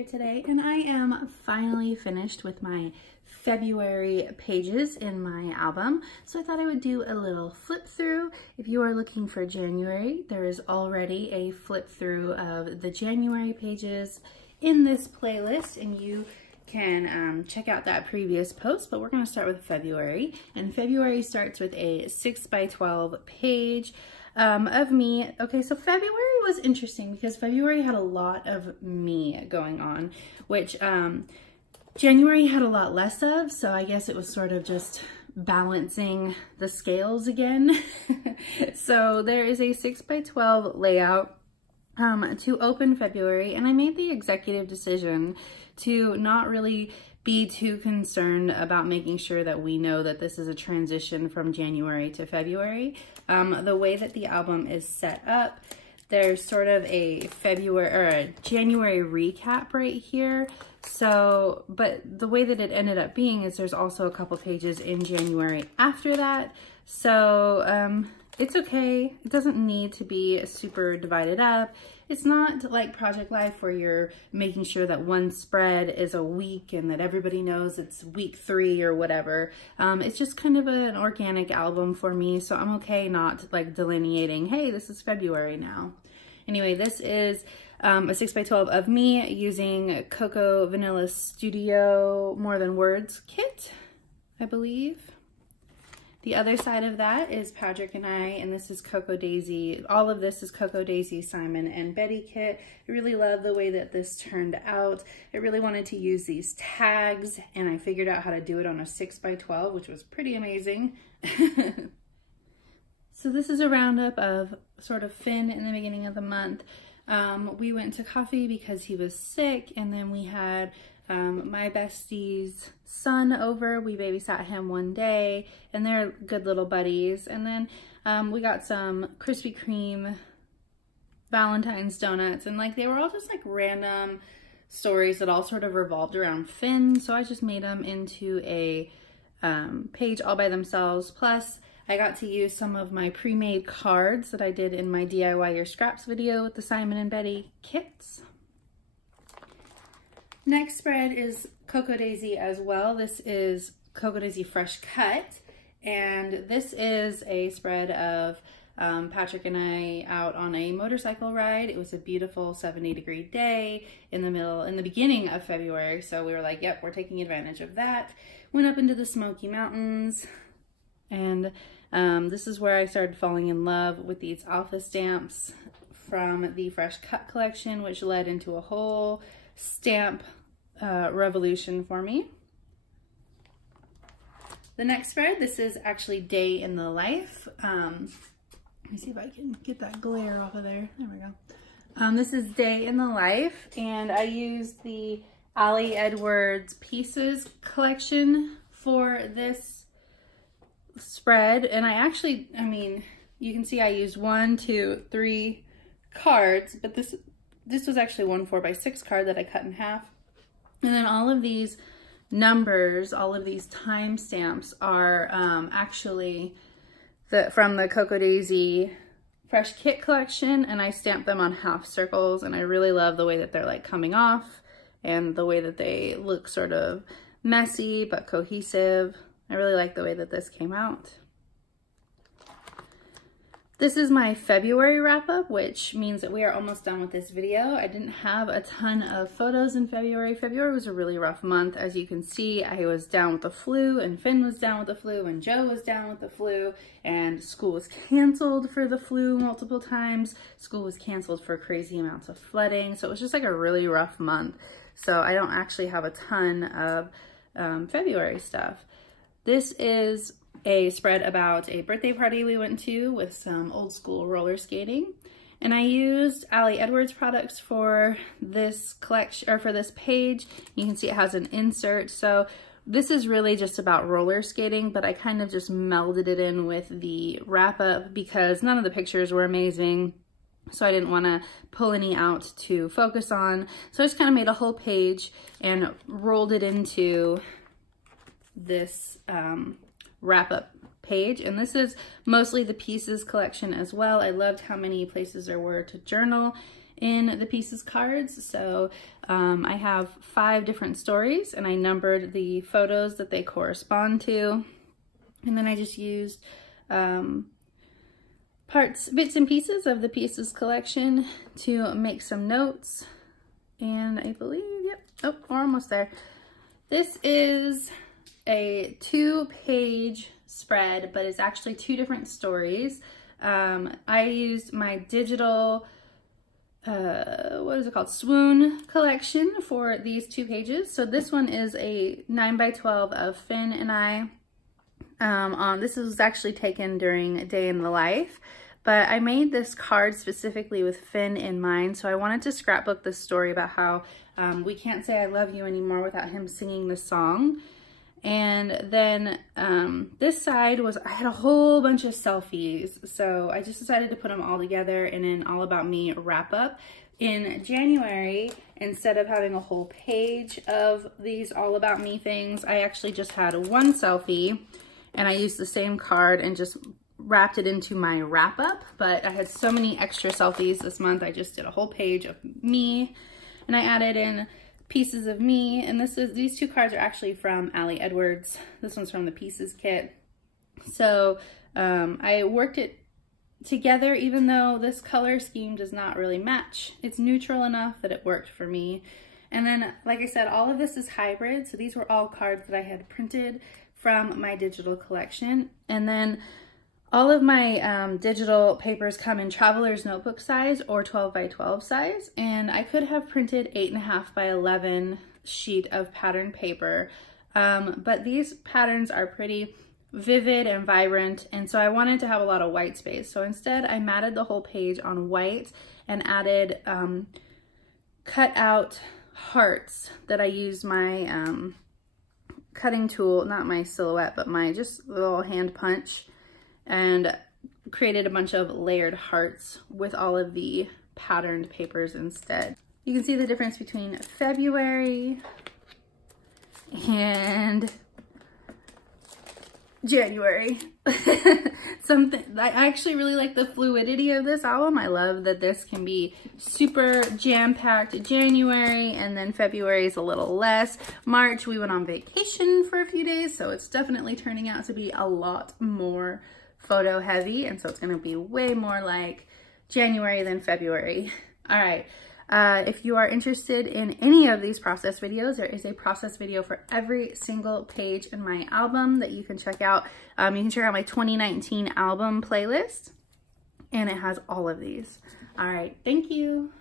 here today, and I am finally finished with my February pages in my album. So I thought I would do a little flip through. If you are looking for January, there is already a flip through of the January pages in this playlist, and you can check out that previous post, but we're going to start with February. And February starts with a 6x12 page of me. Okay, so February was interesting because February had a lot of me going on, which January had a lot less of, so I guess it was sort of just balancing the scales again. So there is a 6x12 layout to open February, and I made the executive decision to not really be too concerned about making sure that we know that this is a transition from January to February. The way that the album is set up, there's sort of a February or a January recap right here. So, but the way that it ended up being is there's also a couple pages in January after that. So it's okay. It doesn't need to be super divided up. It's not like Project Life where you're making sure that one spread is a week and that everybody knows it's week 3 or whatever. It's just kind of an organic album for me, so I'm okay not like delineating, hey, this is February now. Anyway, this is a 6x12 of me using Cocoa Vanilla Studio More Than Words kit, I believe. The other side of that is Patrick and I, and this is Cocoa Daisy. All of this is Cocoa Daisy, Simon, and Betty kit. I really love the way that this turned out. I really wanted to use these tags, and I figured out how to do it on a 6x12, which was pretty amazing. So this is a roundup of sort of Finn in the beginning of the month. We went to coffee because he was sick, and then we had my bestie's son over. We babysat him one day, and they're good little buddies. And then we got some Krispy Kreme Valentine's donuts, and like they were all just like random stories that all sort of revolved around Finn. So I just made them into a page all by themselves. Plus I got to use some of my pre-made cards that I did in my DIY Your Scraps video with the Simon and Betty kits. Next spread is Cocoa Daisy as well. This is Cocoa Daisy Fresh Cut, and this is a spread of Patrick and I out on a motorcycle ride. It was a beautiful 70-degree day in the beginning of February, so we were like, yep, we're taking advantage of that. Went up into the Smoky Mountains, and this is where I started falling in love with these alpha stamps from the Fresh Cut collection, which led into a whole stamp revolution for me. The next spread, this is actually Day in the Life. Let me see if I can get that glare off of there. There we go. This is Day in the Life, and I used the Ali Edwards Pieces collection for this spread. And I mean, you can see I used 1, 2, 3 cards, but this was actually one 4x6 card that I cut in half. And then all of these numbers, all of these timestamps are actually from the Cocoa Daisy Fresh Kit collection, and I stamped them on half circles, and I really love the way that they're like coming off and the way that they look sort of messy but cohesive. I really like the way that this came out. This is my February wrap up, which means that we are almost done with this video. I didn't have a ton of photos in February. February was a really rough month. As you can see, I was down with the flu, and Finn was down with the flu, and Joe was down with the flu, and school was canceled for the flu multiple times. School was canceled for crazy amounts of flooding. So it was just like a really rough month. So I don't actually have a ton of February stuff. This is a spread about a birthday party we went to with some old school roller skating, and I used Ali Edwards products for this collection, or for this page. You can see it has an insert, so this is really just about roller skating, but I kind of just melded it in with the wrap up because none of the pictures were amazing, so I didn't want to pull any out to focus on. So I just kind of made a whole page and rolled it into this wrap up page, and this is mostly the pieces collection as well. I loved how many places there were to journal in the Pieces cards. So I have 5 different stories, and I numbered the photos that they correspond to. And then I just used bits and pieces of the Pieces collection to make some notes. And I believe, yep, oh, we're almost there. This is a 2-page spread, but it's actually 2 different stories. I used my digital, what is it called? Swoon collection for these 2 pages. So this one is a 9x12 of Finn and I. This was actually taken during a day in the life, but I made this card specifically with Finn in mind. So I wanted to scrapbook this story about how we can't say I love you anymore without him singing the song. And then this side was, I had a whole bunch of selfies. So I just decided to put them all together in an All About Me wrap up. In January, instead of having a whole page of these All About Me things, I actually just had 1 selfie, and I used the same card and just wrapped it into my wrap up. But I had so many extra selfies this month, I just did a whole page of me, and I added in pieces of me. And these 2 cards are actually from Allie Edwards. This one's from the Pieces kit. So I worked it together, even though this color scheme does not really match. It's neutral enough that it worked for me. And then, like I said, all of this is hybrid. So these were all cards that I had printed from my digital collection. And then all of my digital papers come in Traveler's Notebook size or 12x12 size. And I could have printed 8.5x11 sheet of pattern paper. But these patterns are pretty vivid and vibrant, and so I wanted to have a lot of white space. So instead I matted the whole page on white and added cut out hearts that I used my cutting tool, not my Silhouette, but my just little hand punch, and created a bunch of layered hearts with all of the patterned papers instead. You can see the difference between February and January. I actually really like the fluidity of this album. I love that this can be super jam-packed January, and then February is a little less. March, we went on vacation for a few days, so it's definitely turning out to be a lot more photo heavy, and so it's going to be way more like January than February. All right. If you are interested in any of these process videos, there is a process video for every single page in my album that you can check out. You can check out my 2019 album playlist, and it has all of these. All right, thank you.